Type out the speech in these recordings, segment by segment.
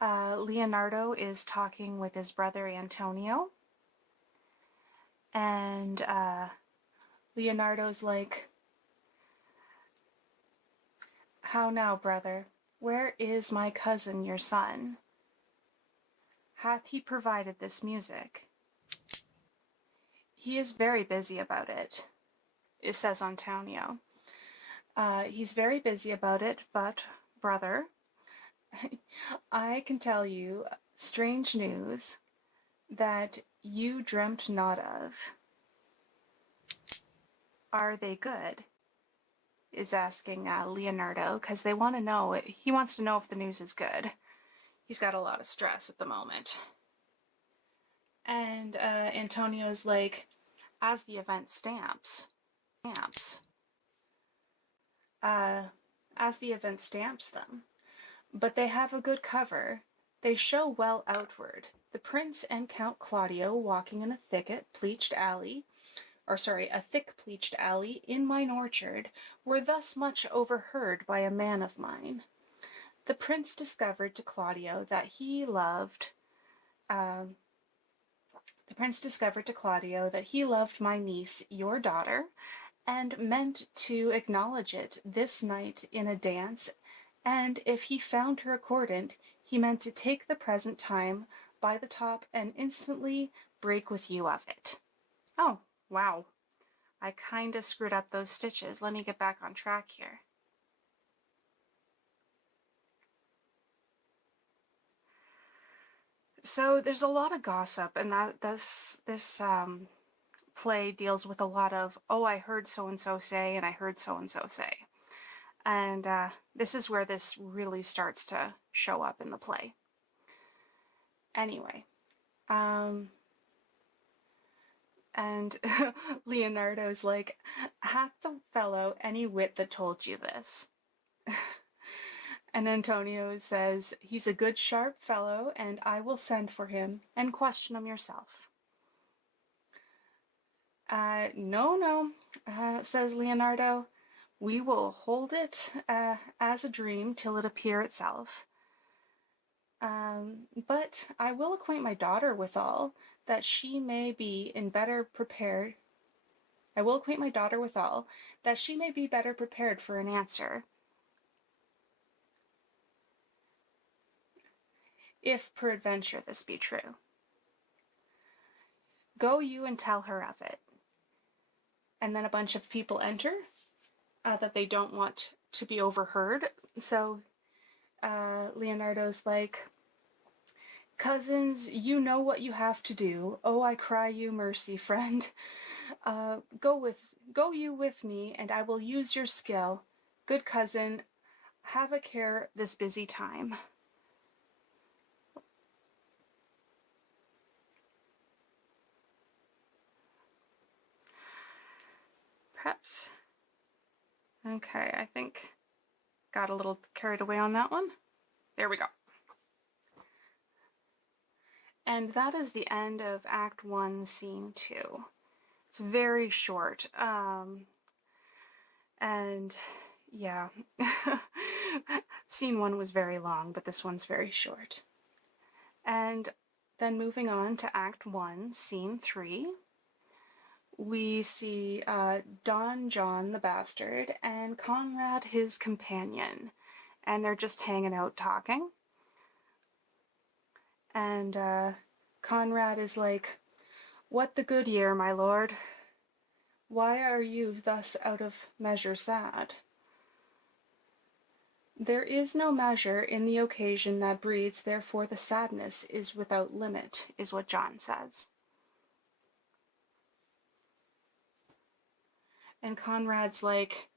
Leonardo is talking with his brother Antonio, and Leonardo's like, "How now, brother? Where is my cousin, your son? Hath he provided this music?" "He is very busy about it," says Antonio. "He's very busy about it, but, brother, I can tell you strange news that you dreamt not of." "Are they good?" is asking Leonardo, because they want to know. He wants to know if the news is good. He's got a lot of stress at the moment. And Antonio's like, "As the event stamps, as the event stamps them. But they have a good cover. They show well outward. The prince and Count Claudio walking in a thick pleached alley in mine orchard were thus much overheard by a man of mine. The prince discovered to Claudio that he loved my niece, your daughter, and meant to acknowledge it this night in a dance, and if he found her accordant, he meant to take the present time by the top and instantly break with you of it." Oh, wow. I kinda screwed up those stitches. Let me get back on track here. So there's a lot of gossip, and this play deals with a lot of, "Oh, I heard so-and-so say, and I heard so-and-so say." And this is where this really starts to show up in the play. Anyway, and Leonardo's like, "Hath the fellow any wit that told you this?" And Antonio says, "He's a good sharp fellow, and I will send for him and question him yourself." No, says Leonardo. "We will hold it as a dream till it appear itself. But I will acquaint my daughter withal, that she may be better prepared for an answer, if peradventure this be true. Go you and tell her of it." And then a bunch of people enter that they don't want to be overheard. So Leonardo's like, "Cousins, you know what you have to do. Oh, I cry you mercy, friend. Go you with me, and I will use your skill. Good cousin, have a care this busy time." Perhaps. Okay, I think got a little carried away on that one. There we go. And that is the end of Act 1, Scene 2. It's very short. And yeah, Scene 1 was very long, but this one's very short. And then moving on to Act 1, Scene 3, we see Don John the Bastard and Conrad his companion, and they're just hanging out talking. And Conrad is like, "What the good year, my lord? Why are you thus out of measure sad?" "There is no measure in the occasion that breeds, therefore the sadness is without limit," is what John says. And Conrad's like,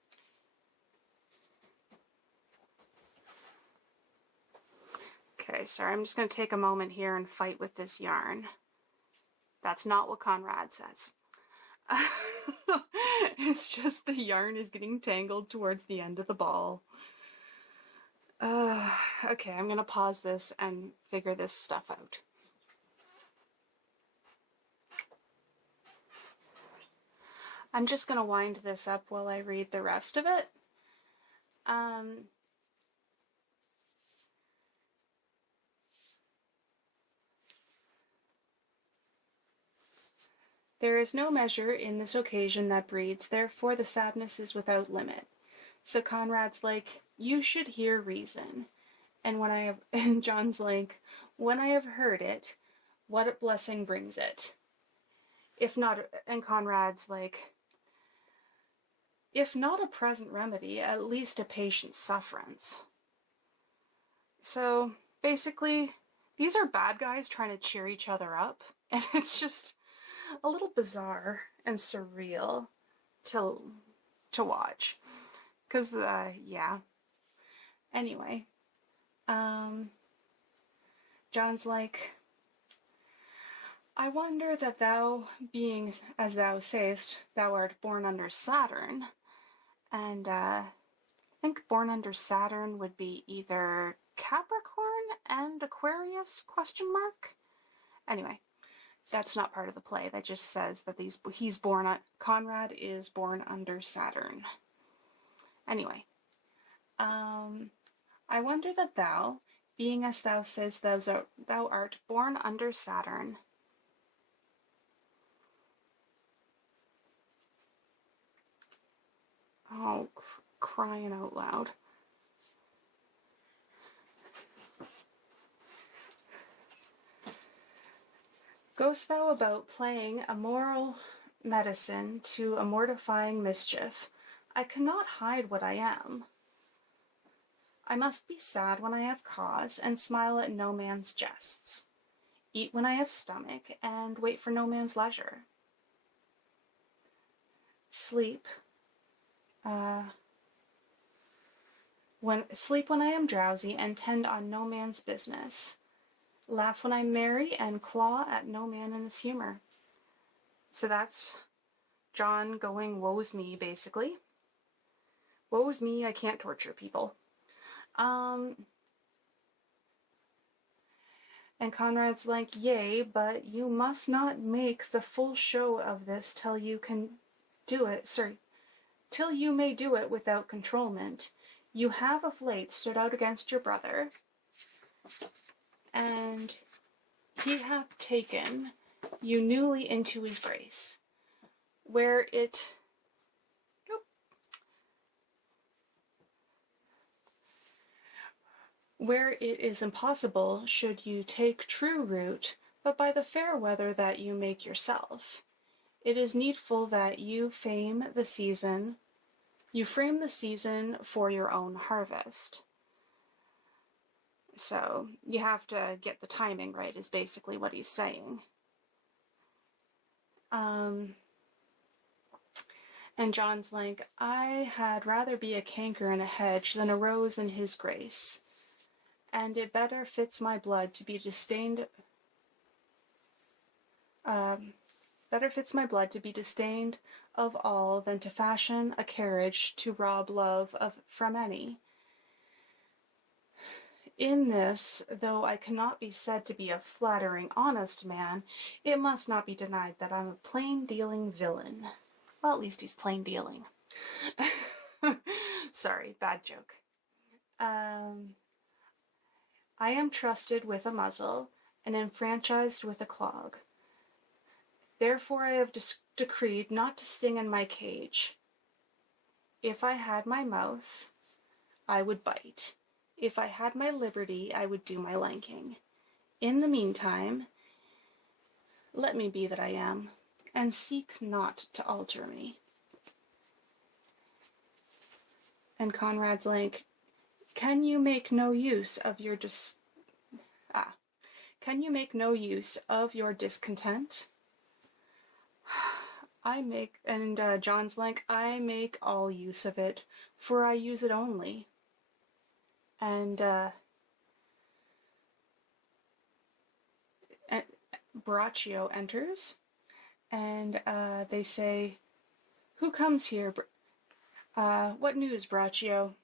okay, sorry, I'm just going to take a moment here and fight with this yarn. That's not what Conrad says. It's just the yarn is getting tangled towards the end of the ball. Okay, I'm going to pause this and figure this stuff out. I'm just going to wind this up while I read the rest of it. There is no measure in this occasion that breeds, therefore the sadness is without limit. So Conrad's like, you should hear reason. And John's like, when I have heard it, what a blessing brings it. If not, and Conrad's like, if not a present remedy, at least a patient sufferance. So basically, these are bad guys trying to cheer each other up, and it's just a little bizarre and surreal to watch. Because, yeah. Anyway, John's like, I wonder that thou, being as thou sayest, thou art born under Saturn, and I think born under Saturn would be either Capricorn and Aquarius, question mark? Anyway, that's not part of the play. That just says that Conrad is born under Saturn. Anyway, I wonder that thou, being as thou sayest thou art born under Saturn, oh, crying out loud. Goest thou about playing a moral medicine to a mortifying mischief? I cannot hide what I am. I must be sad when I have cause, and smile at no man's jests. Eat when I have stomach, and wait for no man's leisure. Sleep when I am drowsy, and tend on no man's business. Laugh when I'm merry, and claw at no man in his humor. So that's John going, woe's me, basically. Woe's me, I can't torture people. And Conrad's like, yea, but you must not make the full show of this till you may do it without controlment. You have of late stood out against your brother, and he hath taken you newly into his grace, where it is impossible should you take true root, but by the fair weather that you make yourself. It is needful that you frame the season for your own harvest. So you have to get the timing right, is basically what he's saying. And John's like, I had rather be a canker in a hedge than a rose in his grace, and it better fits my blood to be disdained of all than to fashion a carriage to rob love from any. In this, though I cannot be said to be a flattering, honest man, it must not be denied that I'm a plain-dealing villain. Well, at least he's plain-dealing. Sorry, bad joke. I am trusted with a muzzle, and enfranchised with a clog. Therefore I have decreed not to sing in my cage. If I had my mouth, I would bite. If I had my liberty, I would do my lanking. In the meantime, let me be that I am, and seek not to alter me. And Conrad's like, can you make no use of your discontent? John's like, I make all use of it, for I use it only. And Braccio enters, and they say, who comes here? What news, Braccio?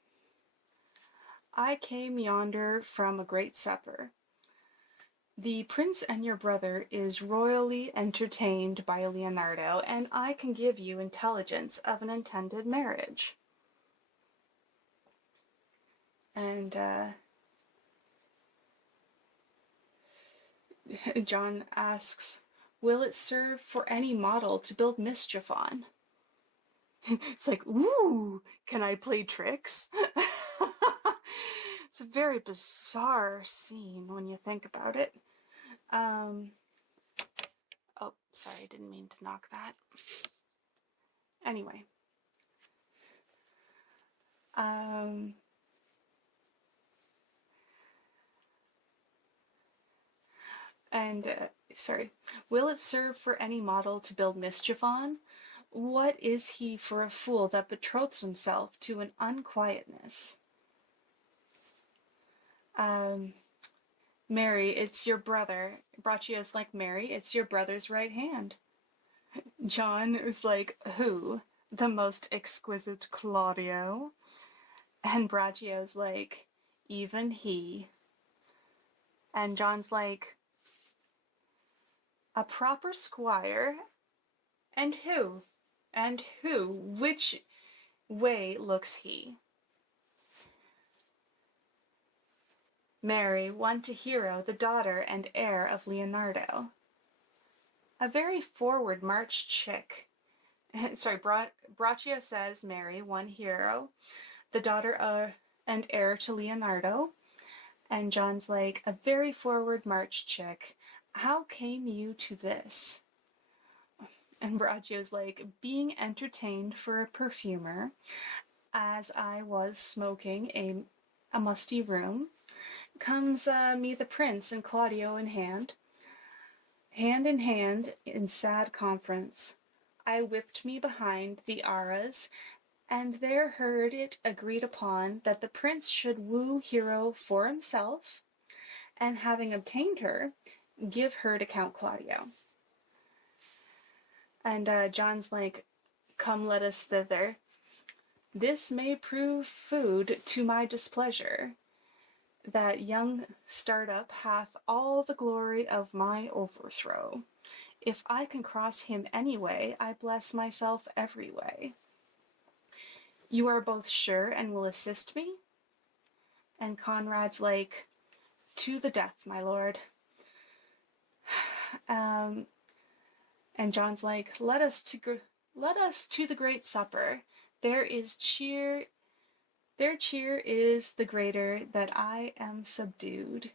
I came yonder from a great supper. The prince and your brother is royally entertained by Leonardo, and I can give you intelligence of an intended marriage. And John asks, Will it serve for any model to build mischief on? It's like, ooh, can I play tricks? It's a very bizarre scene when you think about it. Oh, sorry, I didn't mean to knock that. Anyway. Sorry. Will it serve for any model to build mischief on? What is he for a fool that betroths himself to an unquietness? Mary, it's your brother. Braccia's like, Mary, it's your brother's right hand. John is like, who? The most exquisite Claudio? And Braccio's like, even he. And John's like, a proper squire? And who? And who? Which way looks he? Mary, one to Hero, the daughter and heir of Leonardo. A very forward march chick. Sorry, Braccio says, Mary, one Hero, the daughter and heir to Leonardo. And John's like, a very forward march chick. How came you to this? And Braccio's like, being entertained for a perfumer, as I was smoking a musty room, comes me the prince and Claudio in hand in hand in sad conference. I whipped me behind the arras, and there heard it agreed upon that the prince should woo Hero for himself, and having obtained her, give her to Count Claudio. And John's like, come let us thither. This may prove food to my displeasure. That young startup hath all the glory of my overthrow. If I can cross him any way, I bless myself every way. You are both sure and will assist me? And Conrad's like, to the death, my lord. And John's like, let us to the great supper. Their cheer is the greater that I am subdued.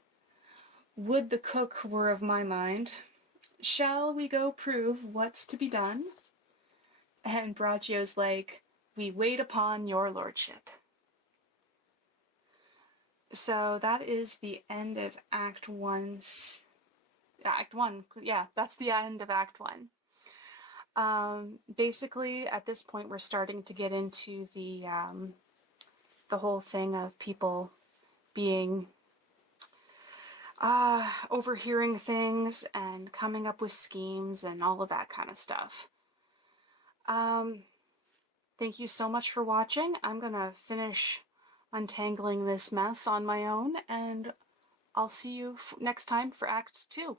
Would the cook were of my mind. Shall we go prove what's to be done? And Braccio's like, we wait upon your lordship. So that is the end of Act 1. Act 1, yeah, that's the end of Act 1. Basically, at this point, we're starting to get into the whole thing of people being overhearing things and coming up with schemes and all of that kind of stuff. Thank you so much for watching. I'm gonna finish untangling this mess on my own, and I'll see you next time for Act 2.